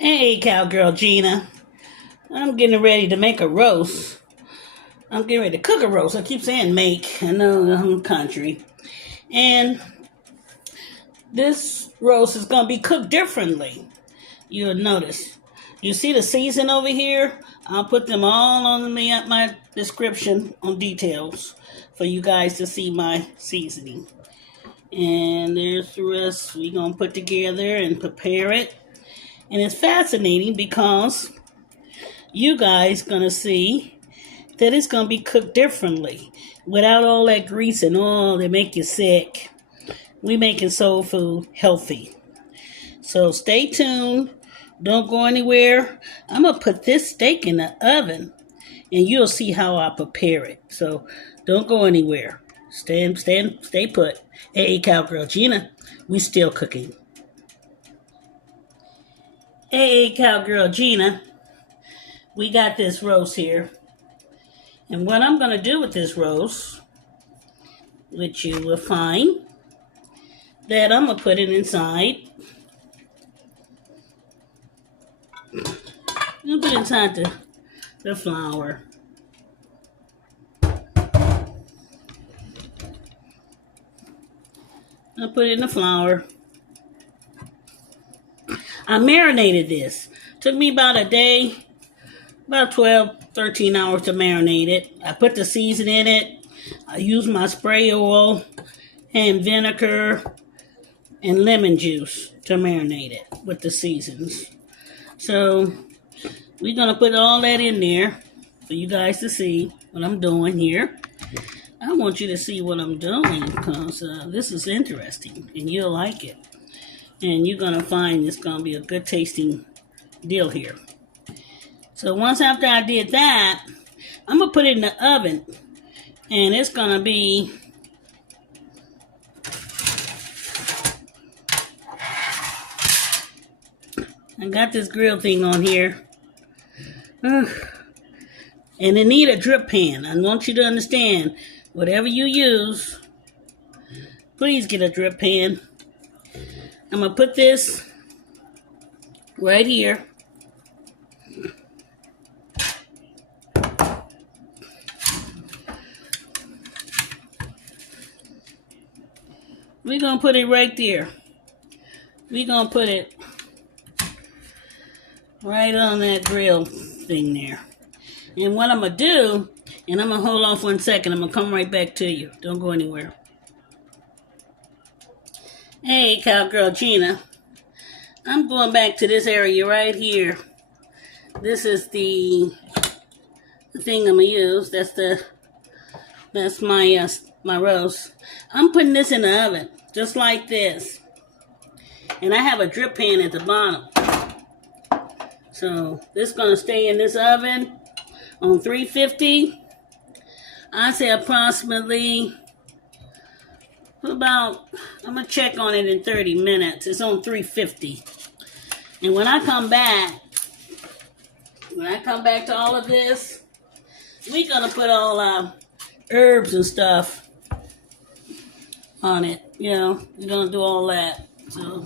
Hey, Cowgirl Gina. I'm getting ready to make a roast. I'm getting ready to cook a roast. I keep saying make. I know I'm country. And this roast is going to be cooked differently. You'll notice. You see the season over here? I'll put them all on my description on details for you guys to see my seasoning. And there's the rest we're going to put together and prepare it. And it's fascinating because you guys going to see that it's going to be cooked differently without all that grease and oil that make you sick. We making soul food healthy. So stay tuned. Don't go anywhere. I'm going to put this steak in the oven and you'll see how I prepare it. So don't go anywhere. Stay put. Hey, Cowgirl Gina, we still cooking. Hey, Cowgirl Gina, we got this roast here. And what I'm going to do with this roast, which you will find, that I'm going to put it inside. I'm going to put it inside the flour. I'll put it in the flour. I marinated this. Took me about a day, about 12, 13 hours to marinate it. I put the season in it. I used my spray oil and vinegar and lemon juice to marinate it with the seasons. So we're going to put all that in there for you guys to see what I'm doing here. I want you to see what I'm doing because this is interesting and you'll like it. And you're going to find it's going to be a good tasting deal here. So once after I did that, I'm going to put it in the oven. And it's going to be I got this grill thing on here. And it need a drip pan. I want you to understand, whatever you use, please get a drip pan. I'm going to put this right here. We're going to put it right there. We're going to put it right on that grill thing there. And what I'm going to do, and I'm going to hold off 1 second. I'm going to come right back to you. Don't go anywhere. Hey, Cowgirl Gina. I'm going back to this area right here. This is the thing I'm going to use. That's my roast. I'm putting this in the oven, just like this. And I have a drip pan at the bottom. So this is going to stay in this oven on 350. I say approximately about, I'm going to check on it in 30 minutes. It's on 350. And when I come back to all of this, we're going to put all our herbs and stuff on it. You know, we're going to do all that. So,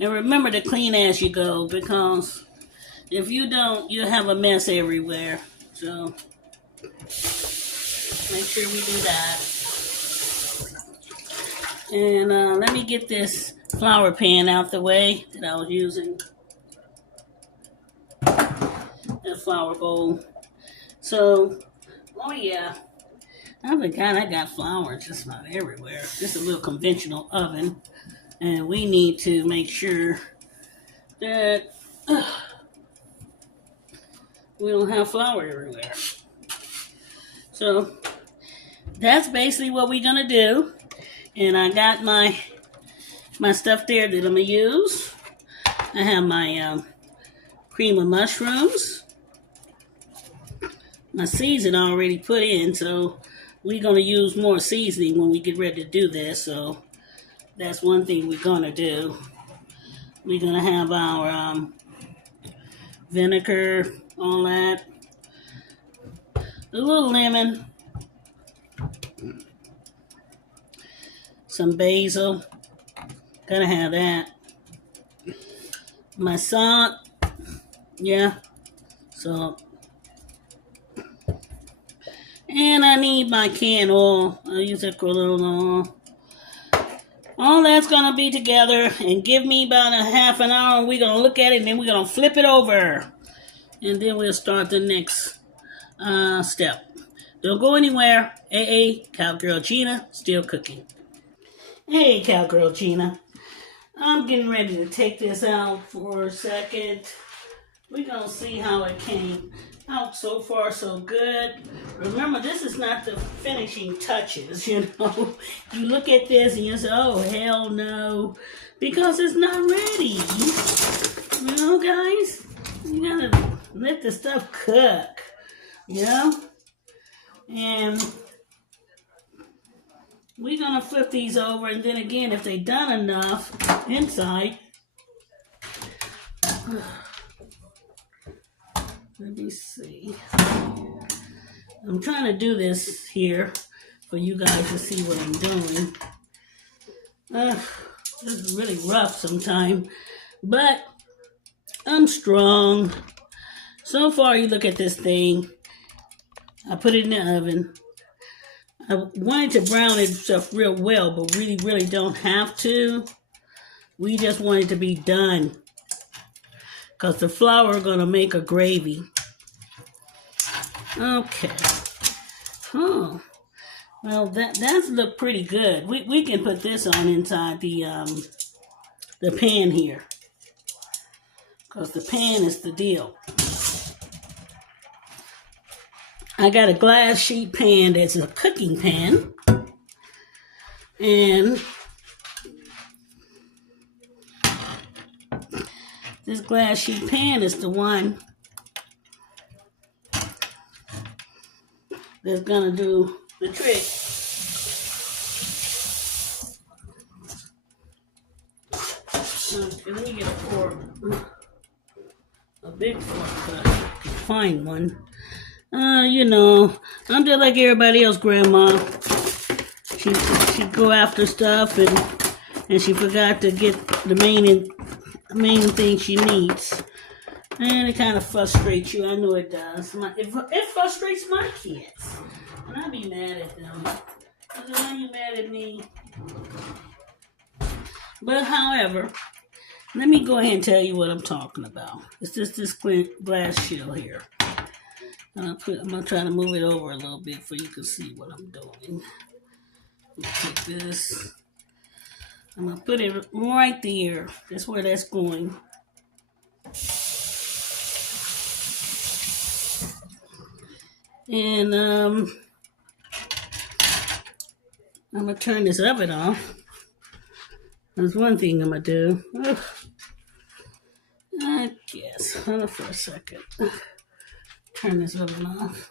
and remember to clean as you go, because if you don't, you'll have a mess everywhere. So make sure we do that. And let me get this flour pan out the way that I was using. That flour bowl. So, oh yeah. I forgot I got flour just about everywhere. Just a little conventional oven. And we need to make sure that we don't have flour everywhere. So that's basically what we're going to do. And I got my stuff there that I'm going to use. I have my cream of mushrooms. My season already put in, so we're going to use more seasoning when we get ready to do this. So that's one thing we're going to do. We're going to have our vinegar, all that. A little lemon. Some basil. Gotta have that. My salt, yeah, salt. And I need my canned oil. I'll use that canola oil. All that's going to be together and give me about a half an hour. And we're going to look at it and then we're going to flip it over. And then we'll start the next step. Don't go anywhere. Hey, Cowgirl Gina, still cooking. Hey, Cowgirl Gina. I'm getting ready to take this out for a second. We're going to see how it came out. So far, so good. Remember, this is not the finishing touches, you know. You look at this and you say, oh, hell no. Because it's not ready. You know, guys? You got to let the stuff cook. You know? And we're going to flip these over. And then again, if they've done enough inside... Let me see. I'm trying to do this here for you guys to see what I'm doing. This is really rough sometimes, but I'm strong. So far, you look at this thing. I put it in the oven. I wanted to brown it stuff real well, but really don't have to. We just want it to be done. Because the flour is going to make a gravy. Okay. Oh. Well, that's look pretty good. We can put this on inside the pan here. Because the pan is the deal. I got a glass sheet pan that's a cooking pan. And this glass sheet pan is the one that's gonna do the trick. Let me get a fork, a big fork, but I can find one. You know, I'm just like everybody else, Grandma. She go after stuff and she forgot to get the main thing she needs. And it kind of frustrates you. I know it does. It frustrates my kids. And I be mad at them. I said, why are you mad at me? But however, let me go ahead and tell you what I'm talking about. It's just this glass shell here. I'm going to try to move it over a little bit so you can see what I'm doing. Take this. I'm going to put it right there. That's where that's going. And I'm going to turn this oven off. That's one thing I'm going to do. I guess. Hold on for a second. Turn this oven off.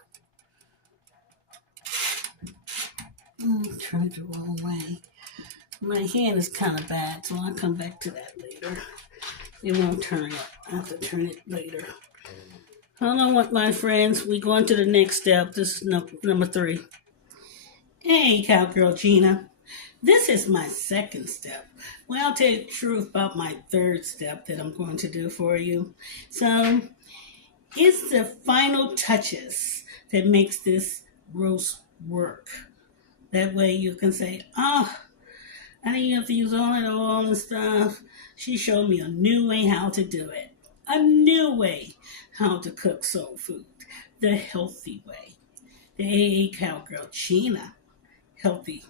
Turn it the wrong way. My hand is kind of bad, so I'll come back to that later. It won't turn it. I have to turn it later. Hold on, my friends. We go on to the next step. This is number 3. Hey, Cowgirl Gina. This is my second step. Well, I'll tell you the truth about my third step that I'm going to do for you. So, it's the final touches that makes this roast work. That way you can say, oh, I didn't have to use all that oil and stuff. She showed me a new way how to do it. A new way how to cook soul food. The healthy way. The AA Cowgirl Gina healthy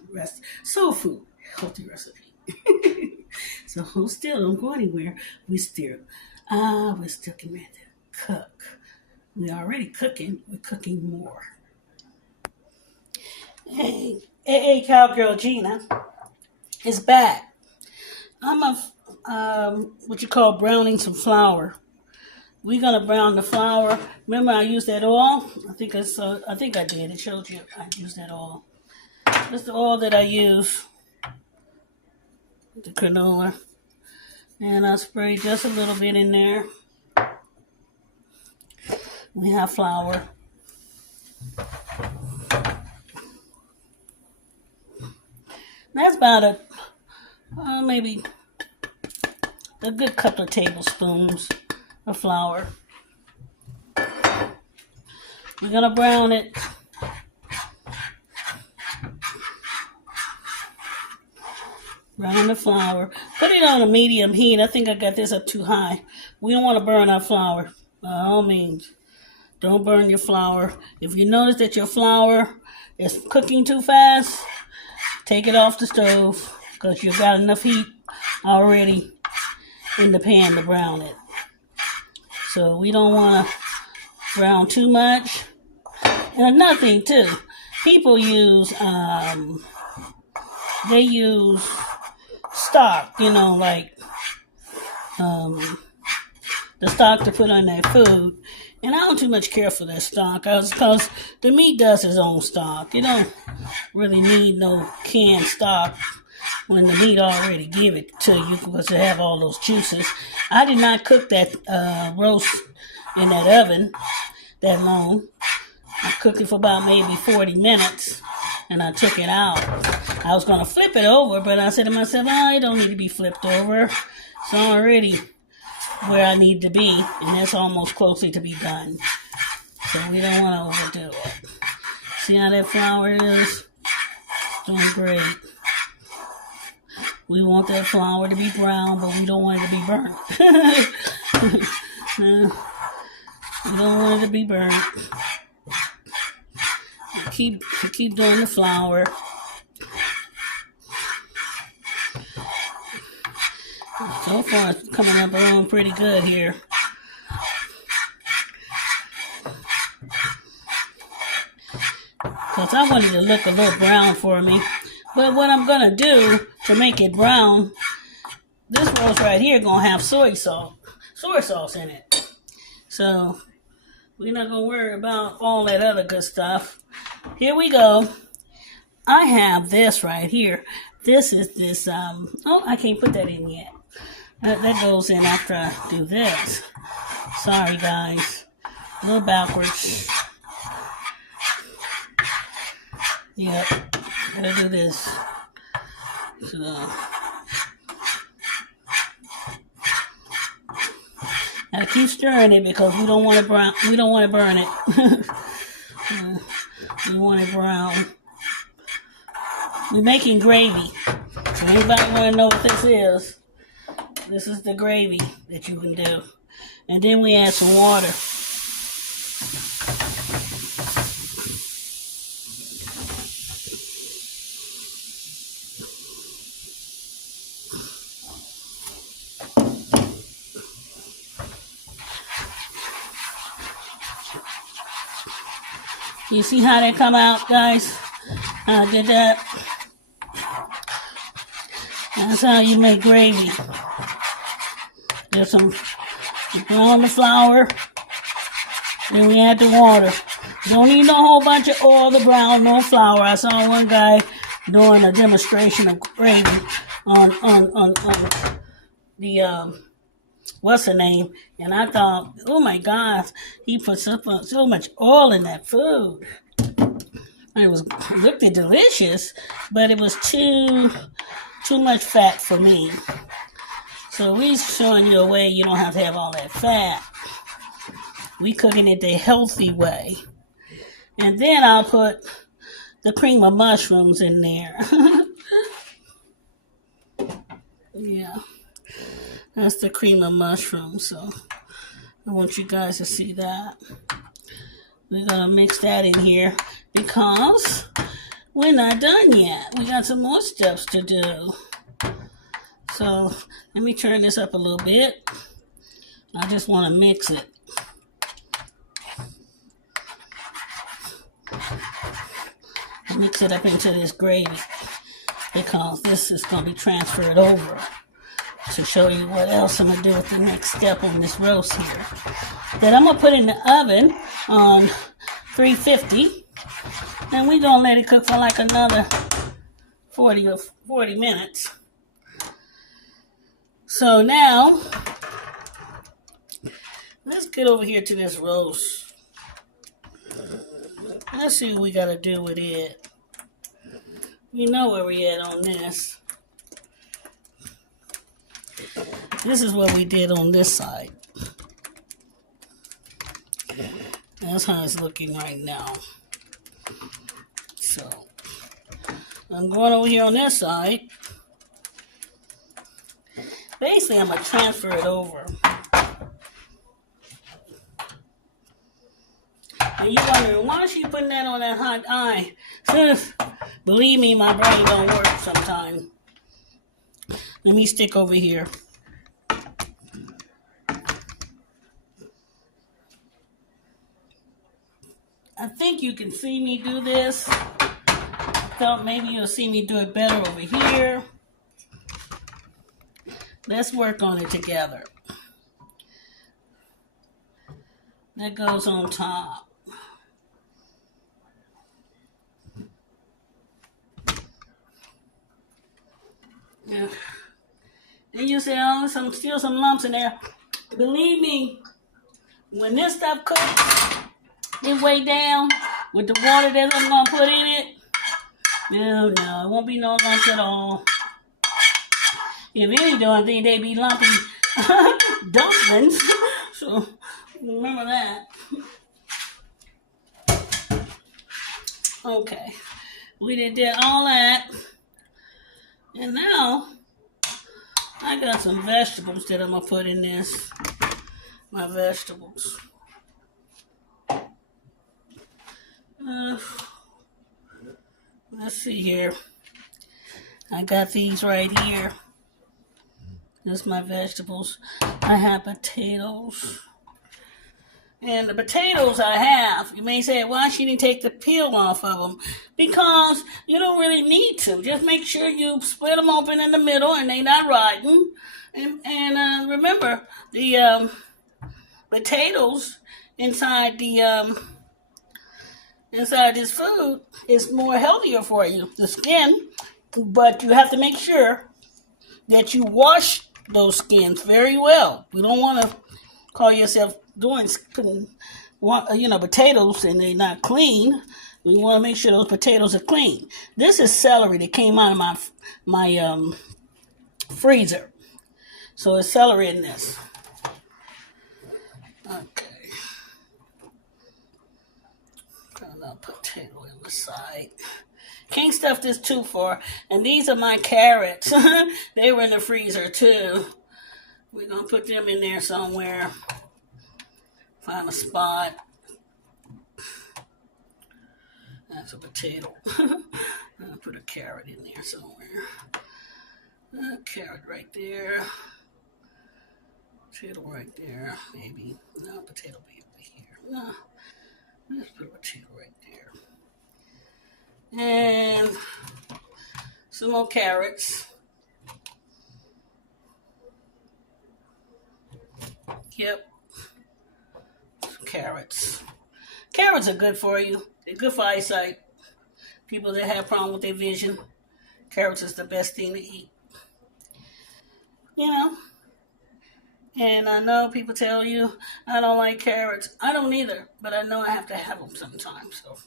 soul food healthy recipe. So still don't go anywhere. We're still getting ready to cook. We're already cooking. We're cooking more. Hey, AA Cowgirl Gina is back. I'm what you call browning some flour. We're gonna brown the flour. Remember, I used that oil. I think I did. It showed you I used that oil. That's the oil that I use. The canola, and I spray just a little bit in there. We have flour. That's about maybe a good couple of tablespoons of flour. We're going to brown it. Brown the flour. Put it on a medium heat. I think I got this up too high. We don't want to burn our flour. By all means, don't burn your flour. If you notice that your flour is cooking too fast, take it off the stove because you've got enough heat already in the pan to brown it. So we don't want to brown too much. And another thing too, people use, they use stock, like the stock to put on their food. And I don't too much care for that stock because the meat does its own stock. You don't really need no canned stock when the meat already give it to you because it have all those juices. I did not cook that roast in that oven that long. I cooked it for about maybe 40 minutes and I took it out. I was going to flip it over, but I said to myself, it don't need to be flipped over. It's already where I need to be, and that's almost closely to be done. So we don't want to overdo it. See how that flour is? It's doing great. We want that flour to be brown, but we don't want it to be burnt. We don't want it to be burnt. Keep doing the flour. So far, it's coming up along pretty good here. Because I wanted it to look a little brown for me. But what I'm going to do to make it brown, this roast right here going to have soy sauce in it. So we're not going to worry about all that other good stuff. Here we go. I have this right here. This is this, I can't put that in yet. That goes in after I do this. Sorry, guys. A little backwards. Yep. Gotta do this. So, gotta keep stirring it because we don't want it brown. We don't want to burn it. We want it brown. We're making gravy. So anybody want to know what this is? This is the gravy that you can do. And then we add some water. You see how they come out, guys? I did that. That's how you make gravy. There's some brown the flour. Then we add the water. Don't need no whole bunch of oil to brown, no flour. I saw one guy doing a demonstration of gravy on the what's the name? And I thought, oh my gosh, he put so much oil in that food. It looked delicious, but it was too much fat for me. So we're showing you a way you don't have to have all that fat. We cooking it the healthy way. And then I'll put the cream of mushrooms in there. Yeah. That's the cream of mushrooms. So I want you guys to see that. We're going to mix that in here because we're not done yet. We got some more steps to do. So let me turn this up a little bit. I just want to mix it. Mix it up into this gravy because this is going to be transferred over to show you what else I'm going to do with the next step on this roast here. That I'm going to put in the oven on 350 and we're going to let it cook for like another 40 minutes. So now, let's get over here to this roast. Let's see what we got to do with it. We know where we at on this. This is what we did on this side. That's how it's looking right now. So, I'm going over here on this side. Basically, I'm going to transfer it over. And you're wondering, why is she putting that on that hot eye? Believe me, my brain don't work sometimes. Let me stick over here. I think you can see me do this. I thought maybe you'll see me do it better over here. Let's work on it together. That goes on top. Yeah. Then you say, oh, still some lumps in there. Believe me, when this stuff cooks, this way down, with the water that I'm going to put in it, no, it won't be no lumps at all. If anything, I think they be lumpy dumplings. So, remember that. Okay. We did all that. And now, I got some vegetables that I'm going to put in this. My vegetables. Let's see here. I got these right here. That's my vegetables. I have potatoes. And the potatoes I have, you may say, why she didn't take the peel off of them? Because you don't really need to. Just make sure you split them open in the middle and they're not rotten. And remember, the potatoes inside inside this food is more healthier for you, the skin. But you have to make sure that you wash those skins very well. We don't want to call yourself putting potatoes and they're not clean. We want to make sure those potatoes are clean. This is celery that came out of my freezer. So it's celery in this. Okay. Put another potato in the side. Can't stuff this too far. And these are my carrots. They were in the freezer too. We're going to put them in there somewhere. Find a spot. That's a potato. I'll put a carrot in there somewhere. A carrot right there. Potato right there, maybe. No, potato be over here. No, let's put a potato right there. And some more carrots. Yep. Some carrots. Carrots are good for you. They're good for eyesight. People that have problem with their vision, carrots is the best thing to eat. You know? And I know people tell you, I don't like carrots. I don't either, but I know I have to have them sometimes. So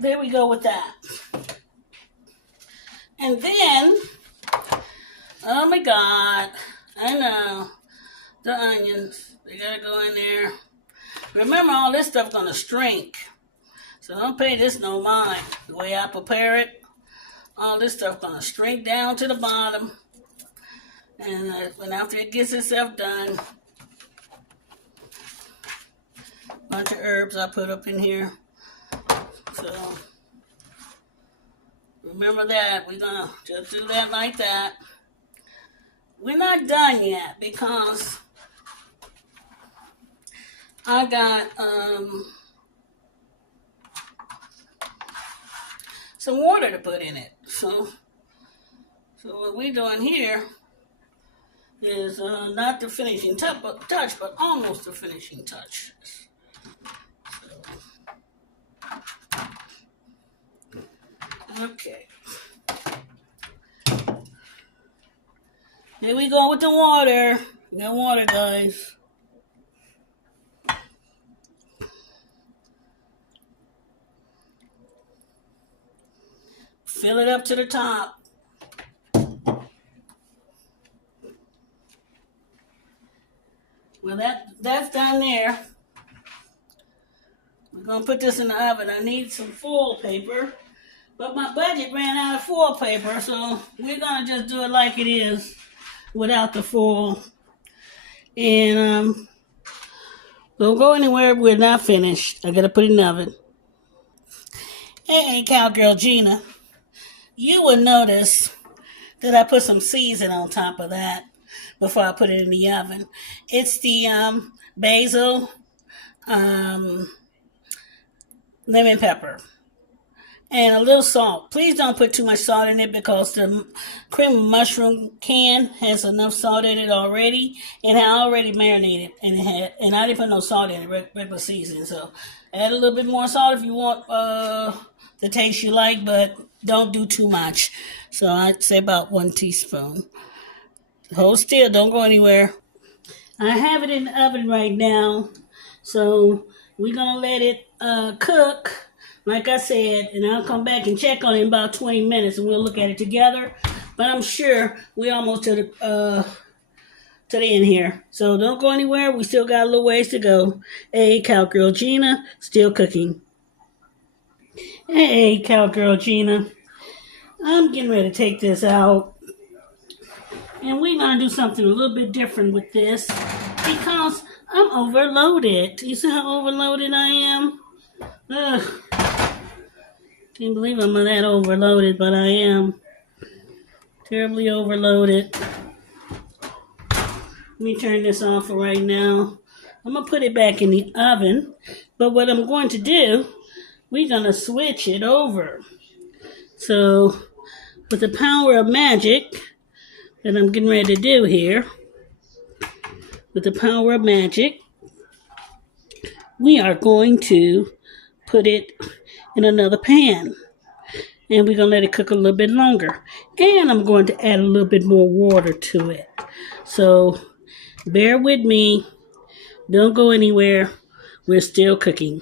there we go with that. And then, oh my God, I know, the onions, they gotta go in there. Remember, all this stuff gonna shrink. So don't pay this no mind. The way I prepare it, all this stuff gonna shrink down to the bottom. And when after it gets itself done, a bunch of herbs I put up in here. So remember that. We're gonna just do that like that. We're not done yet because I got some water to put in it. So what we're doing here is not the finishing touch, but almost the finishing touch. So, okay. Here we go with the water. No water, guys. Fill it up to the top. that's down there. We're going to put this in the oven. I need some foil paper, but my budget ran out of foil paper, so we're going to just do it like it is without the foil. And don't go anywhere. We're not finished. I got to put it in the oven. Hey, Cowgirl Gina, you will notice that I put some seasoning on top of that before I put it in the oven. It's the basil, lemon pepper, and a little salt. Please don't put too much salt in it because the cream mushroom can has enough salt in it already, and I already marinated, and I didn't put no salt in it, regular seasoning. So add a little bit more salt if you want the taste you like, but don't do too much. So I'd say about 1 teaspoon. Hold still, don't go anywhere. I have it in the oven right now, so we're gonna let it cook, like I said, and I'll come back and check on it in about 20 minutes, and we'll look at it together. But I'm sure we're almost to the end here, so don't go anywhere. We still got a little ways to go. Hey, Cowgirl Gina, still cooking. Hey, Cowgirl Gina, I'm getting ready to take this out. And we're going to do something a little bit different with this because I'm overloaded. You see how overloaded I am? Ugh. Can't believe I'm that overloaded, but I am. Terribly overloaded. Let me turn this off for right now. I'm going to put it back in the oven. But what I'm going to do, we're going to switch it over. So, with the power of magic that I'm getting ready to do here, with the power of magic, we are going to put it in another pan. And we're going to let it cook a little bit longer. And I'm going to add a little bit more water to it. So, bear with me. Don't go anywhere. We're still cooking.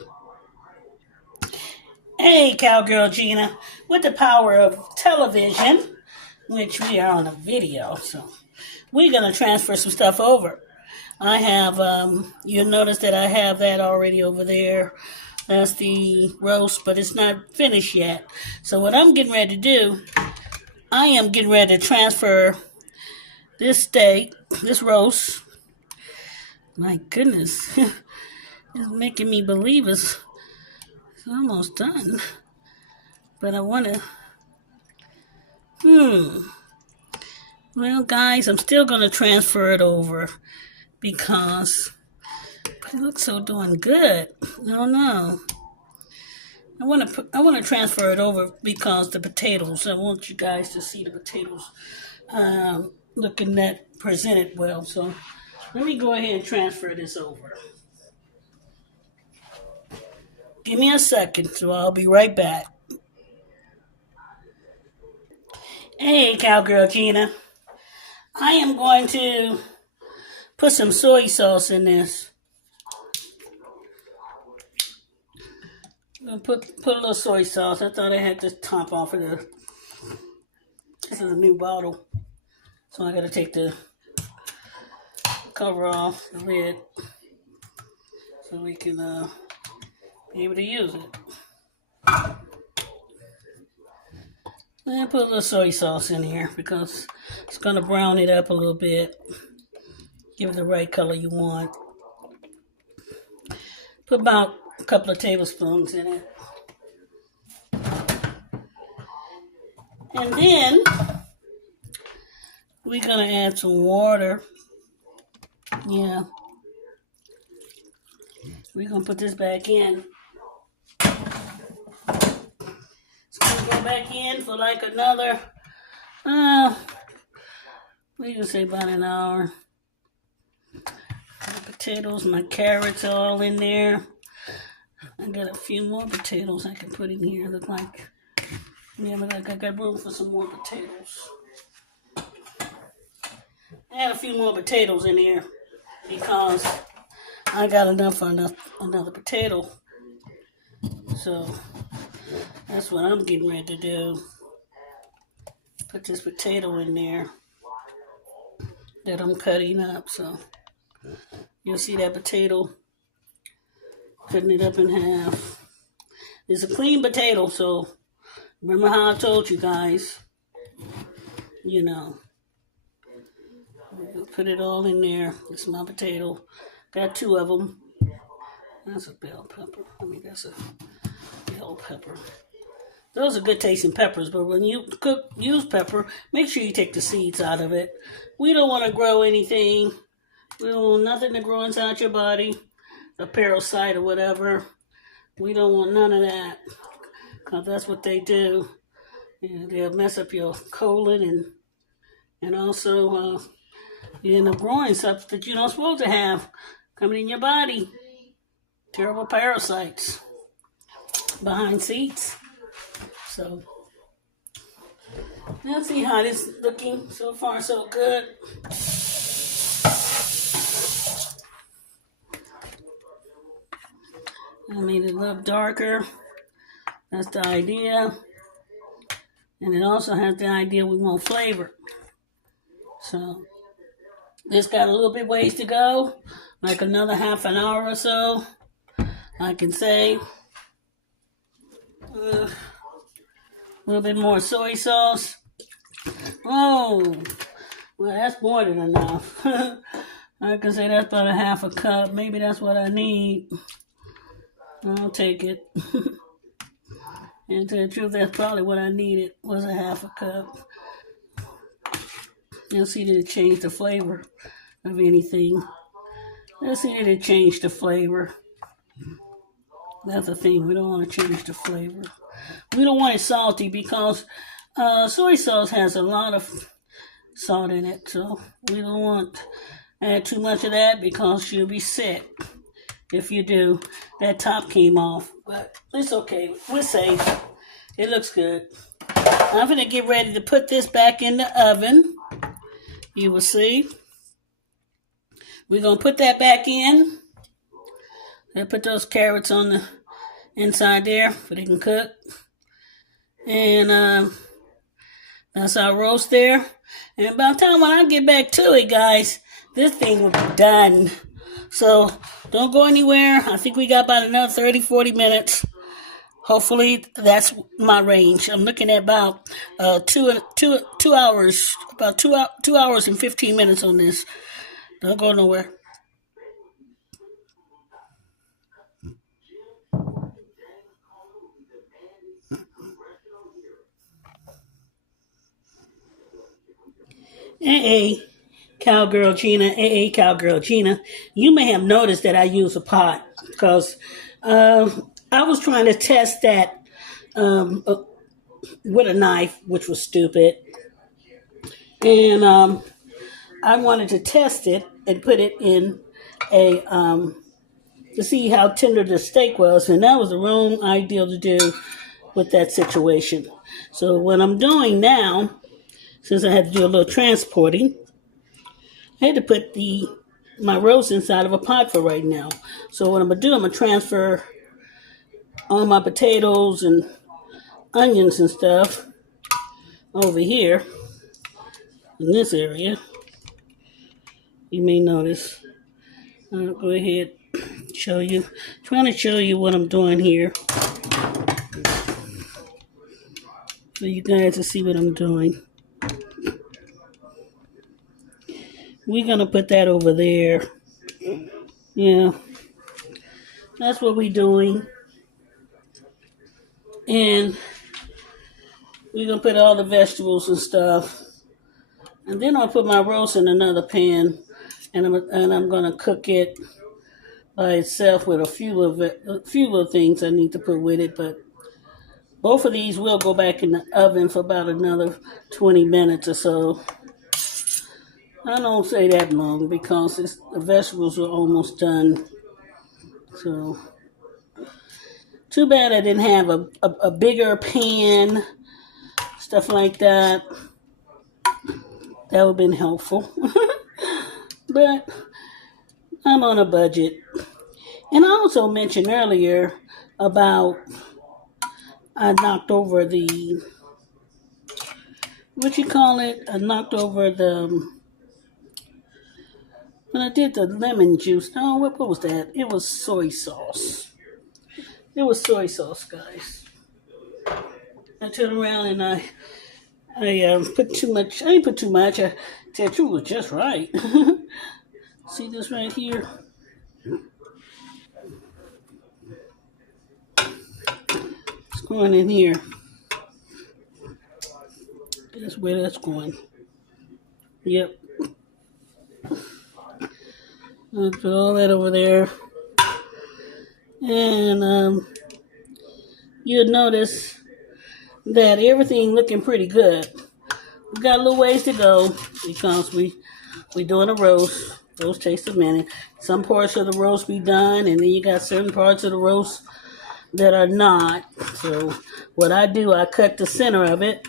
Hey, Cowgirl Gina, with the power of television, which we are on a video, so we're going to transfer some stuff over. I have, you'll notice that I have that already over there. That's the roast, but it's not finished yet. So what I'm getting ready to do, I am getting ready to transfer this steak, this roast. My goodness, it's making me believe it's almost done. But I want to, well, guys, I'm still going to transfer it over because but it looks so doing good. I don't know. I want to transfer it over because the potatoes. I want you guys to see the potatoes looking that presented well. So let me go ahead and transfer this over. Give me a second, so I'll be right back. Hey, Cowgirl Gina. I am going to put some soy sauce in this. I'm going to put a little soy sauce. I thought I had this top off of the... This is a new bottle. So I got to take the cover off the lid so we can be able to use it. And put a little soy sauce in here because it's going to brown it up a little bit. Give it the right color you want. Put about a couple of tablespoons in it. And then we're going to add some water. Yeah. We're going to put this back in. It's going to go back in for like another, we can say about an hour. My potatoes, my carrots are all in there. I got a few more potatoes I can put in here. Look like, yeah, but I got room for some more potatoes. I had a few more potatoes in here because I got enough for another potato. So that's what I'm getting ready to do. Put this potato in there that I'm cutting up. So You'll see that potato, cutting it up in half. It's a clean potato, so remember how I told you guys, you know, put it all in there. It's my potato. Got 2 of them. That's a bell pepper. I mean, that's a bell pepper. Those are good tasting peppers, but when you use pepper, make sure you take the seeds out of it. We don't want to grow anything. We don't want nothing to grow inside your body, a parasite or whatever. We don't want none of that, because that's what they do. They'll mess up your colon, and also you end up growing stuff that you're not supposed to have coming in your body. Terrible parasites behind seeds. So, let's see how this is looking. So far, so good. I made it look darker. That's the idea. And it also has the idea we want flavor. So, this got a little bit ways to go. Like another half an hour or so, I can say. A little bit more soy sauce. Oh, well, that's more than enough. I can say that's about a half a cup. Maybe that's what I need. I'll take it. And to the truth, that's probably what I needed, was a half a cup. You'll see that it changed the flavor of anything. You'll see that it changed the flavor. That's the thing. We don't want to change the flavor. We don't want it salty because soy sauce has a lot of salt in it. So we don't want to add too much of that because you'll be sick if you do. That top came off, but it's okay. We're safe. It looks good. I'm going to get ready to put this back in the oven. You will see. We're going to put that back in. I put those carrots on the inside there so they can cook. And that's our roast there. And by the time when I get back to it, guys, this thing will be done. So don't go anywhere. I think we got about another 30, 40 minutes. Hopefully that's my range. I'm looking at about 2 hours, about 2 hours and 15 minutes on this. Don't go nowhere. Hey, Cowgirl Gina. Hey, Cowgirl Gina. You may have noticed that I use a pot because I was trying to test that with a knife, which was stupid. And I wanted to test it and put it in a to see how tender the steak was, and that was the wrong idea to do with that situation. So what I'm doing now, since I had to do a little transporting, I had to put my roast inside of a pot for right now. So what I'm gonna do, I'm gonna transfer all my potatoes and onions and stuff over here in this area. You may notice. I'll go ahead and show you. Trying to show you what I'm doing here, so you guys can see what I'm doing. We're gonna put that over there. Yeah, that's what we're doing. And we're gonna put all the vegetables and stuff. And then I'll put my roast in another pan, and I'm gonna cook it by itself with a few little things I need to put with it. But both of these will go back in the oven for about another 20 minutes or so. I don't say that long because the vegetables are almost done. So, too bad I didn't have a bigger pan, stuff like that. That would have been helpful. But I'm on a budget. And I also mentioned earlier about I knocked over the, I knocked over the, when I did the lemon juice, no, what was that? It was soy sauce. It was soy sauce, guys. I turned around and I put too much. I didn't put too much. I tell you the truth, it was just right. See this right here? It's going in here. That's where that's going. Yep. I'll put all that over there. And you'll notice that everything looking pretty good. We got a little ways to go because we doing a roast. Roast takes a minute. Some parts of the roast be done, and then you got certain parts of the roast that are not. So what I do, I cut the center of it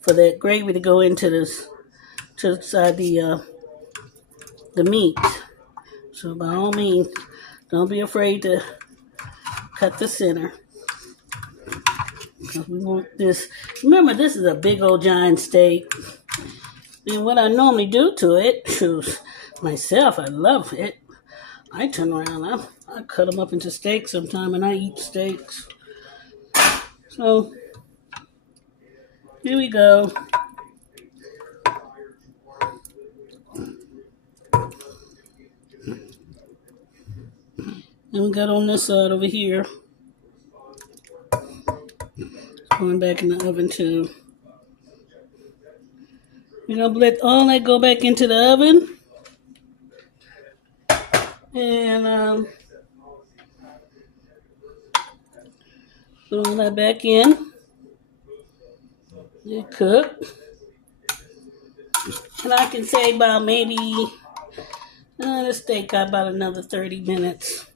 for that gravy to go into this to inside the meat. So by all means, don't be afraid to cut the center. Because we want this. Remember, this is a big old giant steak. And what I normally do to it, myself, I love it. I turn around, I cut them up into steaks sometime, and I eat steaks. So, here we go. And we got on this side over here. Going back in the oven too. We're gonna let all that go back into the oven. And put all that back in. It cooked. And I can say about maybe the steak got about another 30 minutes.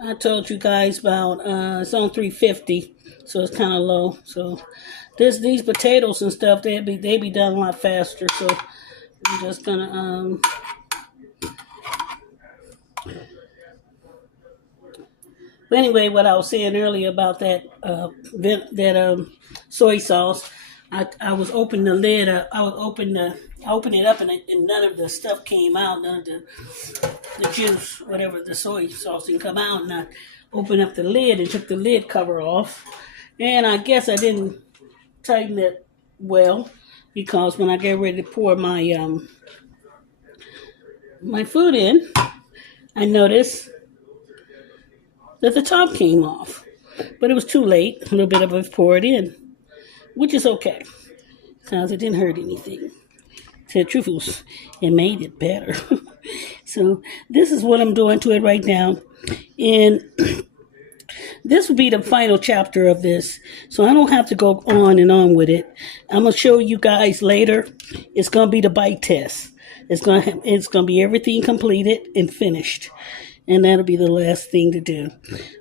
I told you guys about it's on 350, so it's kind of low. So these potatoes and stuff, they be done a lot faster. So I'm just gonna But anyway, what I was saying earlier about that soy sauce, I was opening the lid. I opened it up, and none of the stuff came out. None of the juice, whatever the soy sauce didn't come out. And I opened up the lid and took the lid cover off. And I guess I didn't tighten it well, because when I get ready to pour my my food in, I noticed that the top came off. But it was too late. A little bit of it poured in, which is okay, because it didn't hurt anything. To tell the truth, it made it better. So this is what I'm doing to it right now. And this will be the final chapter of this, so I don't have to go on and on with it. I'm going to show you guys later. It's going to be the bite test. It's going to be everything completed and finished. And that'll be the last thing to do.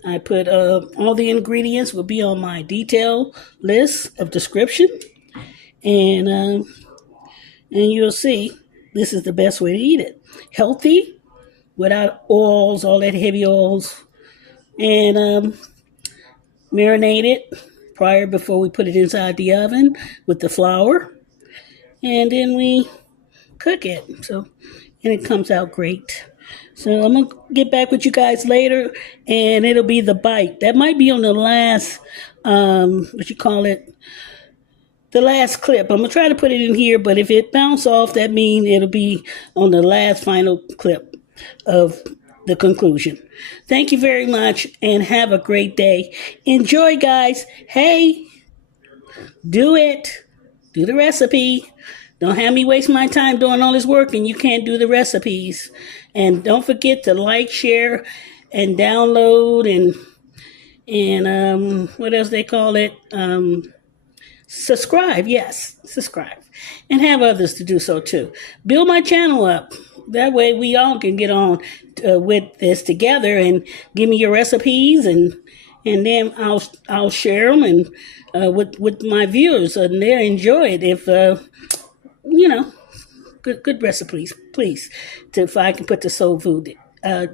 I put all the ingredients will be on my detail list of description. And you'll see this is the best way to eat it. Healthy, without oils, all that heavy oils. And marinate it before we put it inside the oven with the flour. And then we cook it. And it comes out great. So I'm going to get back with you guys later, and it'll be the bite. That might be on the last, the last clip. I'm going to try to put it in here, but if it bounces off, that means it'll be on the last final clip of the conclusion. Thank you very much, and have a great day. Enjoy, guys. Hey, do it. Do the recipe. Don't have me waste my time doing all this work and you can't do the recipes. And don't forget to like, share, and download, and what else they call it? Subscribe. Yes, subscribe. And have others to do so too. Build my channel up. That way we all can get on with this together, and give me your recipes, and then I'll share them and with my viewers, and they'll enjoy it if good recipes, please, if I can put the soul food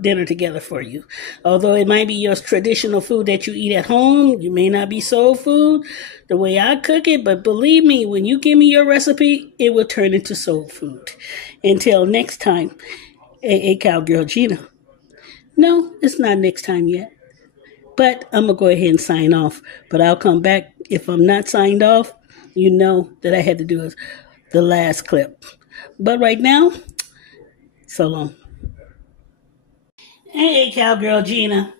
dinner together for you. Although it might be your traditional food that you eat at home, you may not be soul food the way I cook it, but believe me, when you give me your recipe, it will turn into soul food. Until next time, Hey, Cowgirl Gina. No, it's not next time yet. But I'm going to go ahead and sign off. But I'll come back. If I'm not signed off, you know that I had to do the last clip. But right now, so long. Hey, Cowgirl Gina.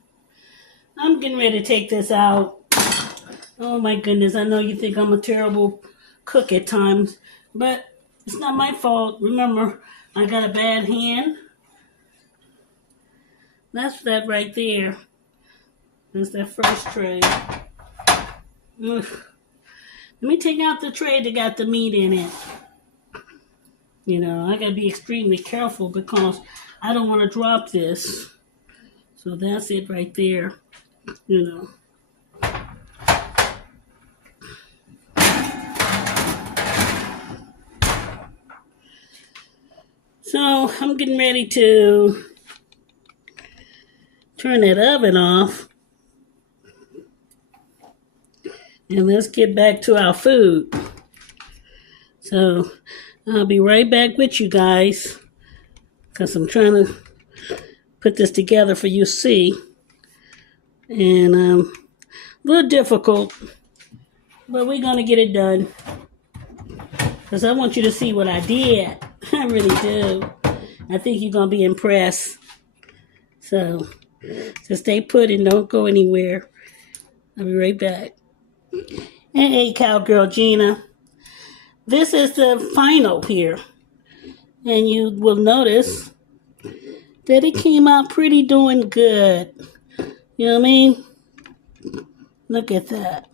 I'm getting ready to take this out. Oh my goodness, I know you think I'm a terrible cook at times, but it's not my fault. Remember, I got a bad hand. That's that right there. That's that first tray. Ugh. Let me take out the tray that got the meat in it. You know, I gotta be extremely careful because I don't want to drop this. So that's it right there. You know. So I'm getting ready to turn that oven off. And let's get back to our food. So I'll be right back with you guys because I'm trying to put this together for you to see. And a little difficult, but we're going to get it done because I want you to see what I did. I really do. I think you're going to be impressed. So stay put and don't go anywhere. I'll be right back. Hey, Cowgirl Gina. This is the final here. And you will notice that it came out pretty doing good. You know what I mean? Look at that.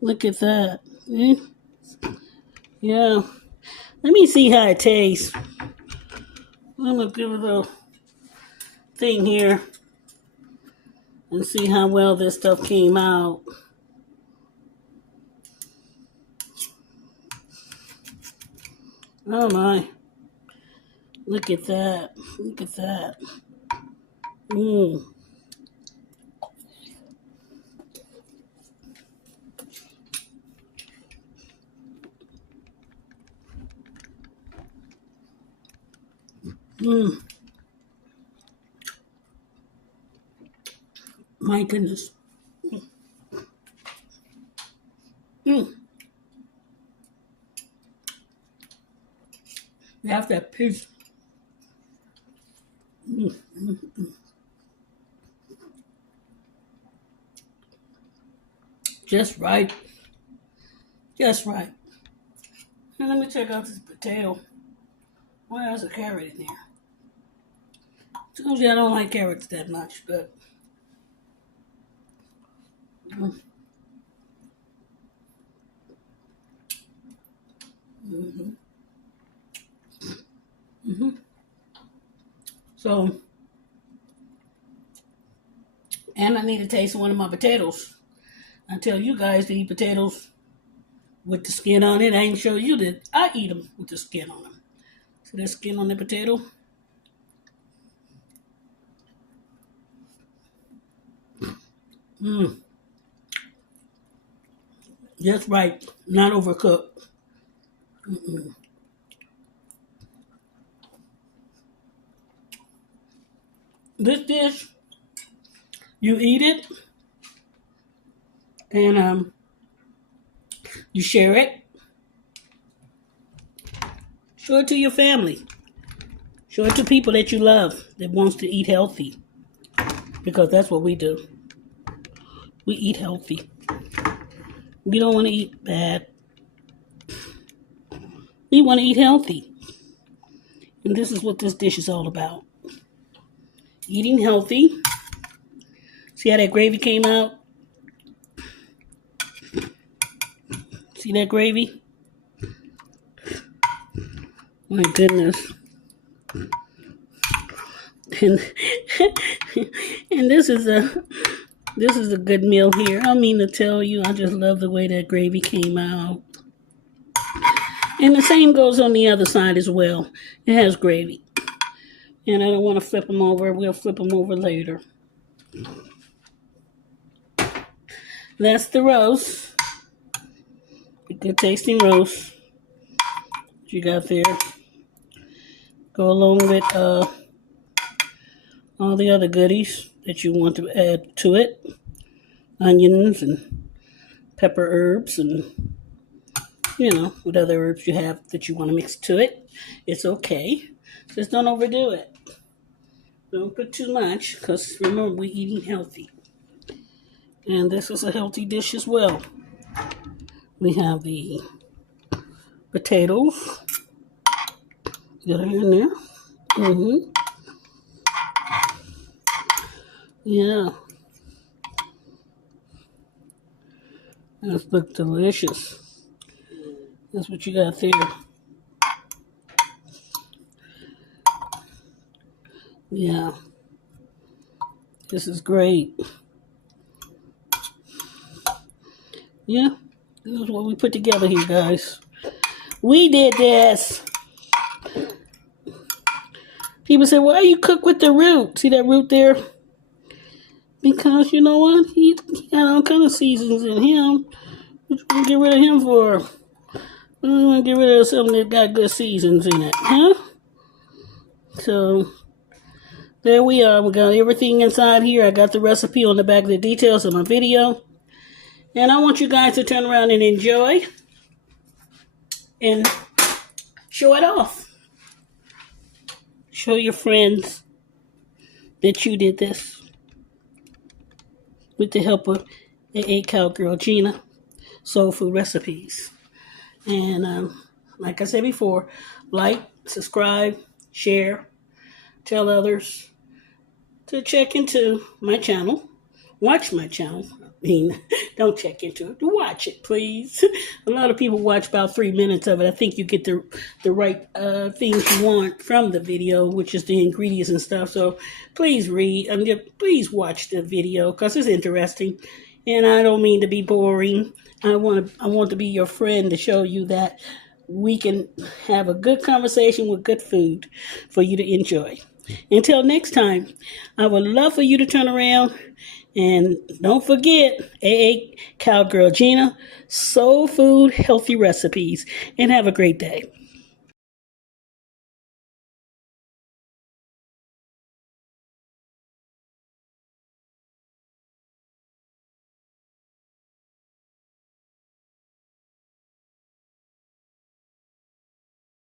Look at that. Yeah. Let me see how it tastes. I'm going to give it a thing here and see how well this stuff came out. Oh my. Look at that. Look at that. Mmm. Mmm. My goodness. Mmm. You have that piece. Mm, mm, mm. Just right. Just right. Now let me check out this potato. Well, there's a carrot in there. Usually I don't like carrots that much, but mm-hmm. Mm-hmm. So, and I need to taste one of my potatoes. I tell you guys to eat potatoes with the skin on it. I ain't show you that I eat them with the skin on them. See that skin on the potato? Mmm. Just right. Not overcooked. Mm-mm. This dish, you eat it and you share it. Show it to your family. Show it to people that you love that wants to eat healthy. Because that's what we do. We eat healthy. We don't want to eat bad. We want to eat healthy. And this is what this dish is all about. Eating healthy. See how that gravy came out? See that gravy? My goodness. And, and this is a good meal here. I mean to tell you, I just love the way that gravy came out. And the same goes on the other side as well. It has gravy. And I don't want to flip them over. We'll flip them over later. That's the roast. A good tasting roast. What you got there? Go along with all the other goodies that you want to add to it. Onions and pepper herbs and, what other herbs you have that you want to mix to it. It's okay. Just don't overdo it. Don't put too much, because remember, we're eating healthy. And this is a healthy dish as well. We have the potatoes that are in there. Yeah. Those look delicious. That's what you got there. Yeah. This is great. Yeah. This is what we put together here, guys. We did this. People say, why you cook with the root? See that root there? Because you know what? He got all kind of seasons in him. What you want to get rid of him for? We want to get rid of something that got good seasons in it, huh? So, there we are. We got everything inside here. I got the recipe on the back of the details of my video. And I want you guys to turn around and enjoy. And show it off. Show your friends that you did this. With the help of the Cowgirl, Gina, Soul Food Recipes. And like I said before, like, subscribe, share, tell others to check into my channel. Watch my channel. Don't check into it. Watch it, please. A lot of people watch about 3 minutes of it. I think you get the right things you want from the video, which is the ingredients and stuff. So please read. Please watch the video because it's interesting. And I don't mean to be boring. I want to be your friend to show you that we can have a good conversation with good food for you to enjoy. Until next time, I would love for you to turn around. And don't forget, Cowgirl Gina, Soul Food Healthy Recipes. And have a great day.